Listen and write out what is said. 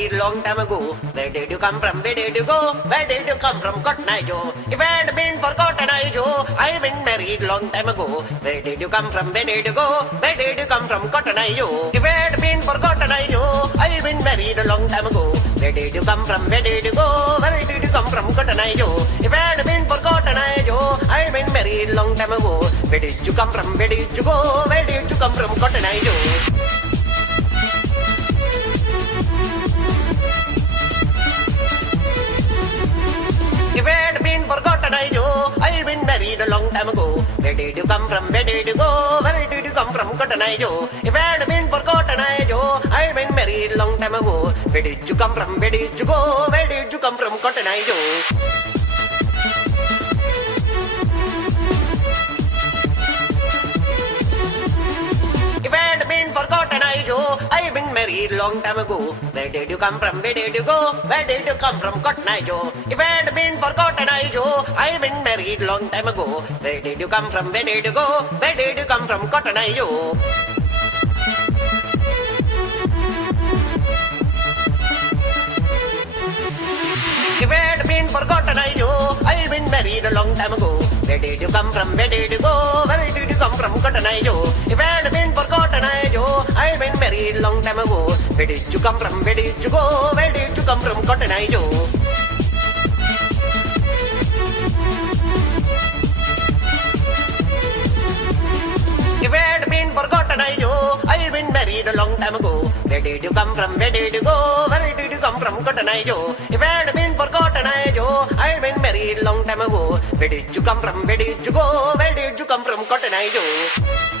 married long time ago. Where did you come from? Where did you go? Where did you come from, Cotton Eye Joe? If I had been for Cotton Eye Joe, I've been married long time ago. Where did you come from? Where did you go? Where did you come from, Cotton Eye Joe? If I had been for Cotton Eye Joe, I've been married a long time ago. Where did you come from? Where did you go? Where did you come from, Cotton Eye Joe? If I had been for Cotton Eye Joe, I've been married long time ago. Where did you come from? Where did you go? Where did you come from, Cotton Eye Joe? If I had been forgotten, I Joe, I've been married a long time ago. Where did you come from? Where did you go? Where did you come from, Cotton Eye Joe? If I had been forgotten, I Joe, I've been married a long time ago. Where did you come from? Where did you go? Where did you come from, Cotton Eye Joe? If I had been forgotten, I Joe, I've been married long time ago. Where did you come from? Where did you go? Where did you come from, Cotton Eye Joe? If I had been forgotten, I Joe, I've been married long time ago. Where did you come from? Where did you go? Where did you come from, Cotton Eye Joe? If I had been forgotten, I Joe, I've been married a long time ago. Where did you come from? Where did you go? Where did you come from, Cotton Eye Joe? If I had been forgotten, I Joe, I've been married a long time ago. Where did you come from? Where did you go? Where did you come from, Cotton Eye Joe? If I had been forgotten, I Joe, I've been married a long time ago. Where did you come from? Where did you go? Where did you come from, Cotton Eye Joe? If I had been forgotten, I Joe, I've been married a long time ago. Where did you come from? Where did you go? Where did you come from, Cotton Eye Joe?